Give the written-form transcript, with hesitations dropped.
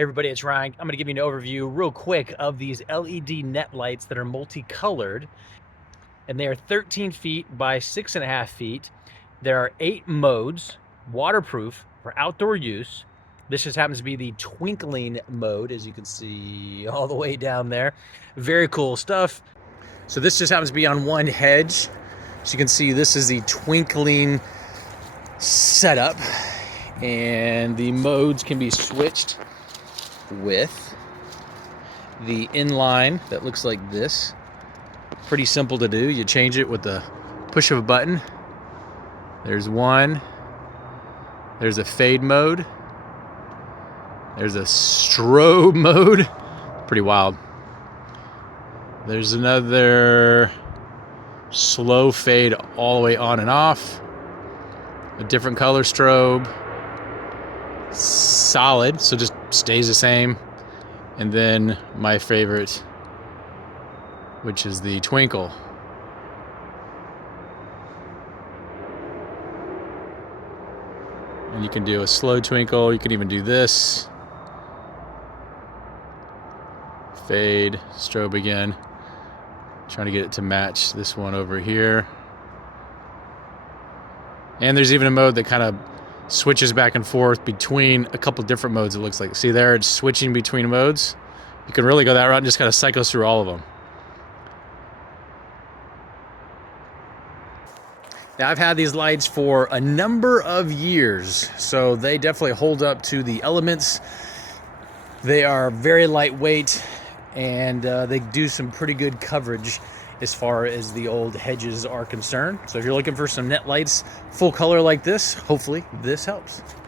Hey everybody, it's Ryan. I'm going to give you an overview real quick of these LED net lights that are multicolored, and they are 13 feet by 6.5 feet. There are 8 modes, waterproof for outdoor use. This just happens to be the twinkling mode, as you can see all the way down there. Very cool stuff. So this just happens to be on one hedge. So you can see this is the twinkling setup, and the modes can be switched with the inline that looks like this. Pretty simple to do. You change it with the push of a button. There's one. There's a fade mode. There's a strobe mode. Pretty wild. There's another slow fade all the way on and off. A different color strobe. Solid, so just stays the same. And then my favorite, which is the twinkle. And you can do a slow twinkle. You can even do this. Fade, strobe again. Trying to get it to match this one over here. And there's even a mode that kind of switches back and forth between a couple different modes, it looks like. See there, it's switching between modes. You can really go that route and just kind of cycle through all of them. Now, I've had these lights for a number of years, so they definitely hold up to the elements. They are very lightweight, and they do some pretty good coverage as far as the old hedges are concerned. So if you're looking for some net lights, full color like this, hopefully this helps.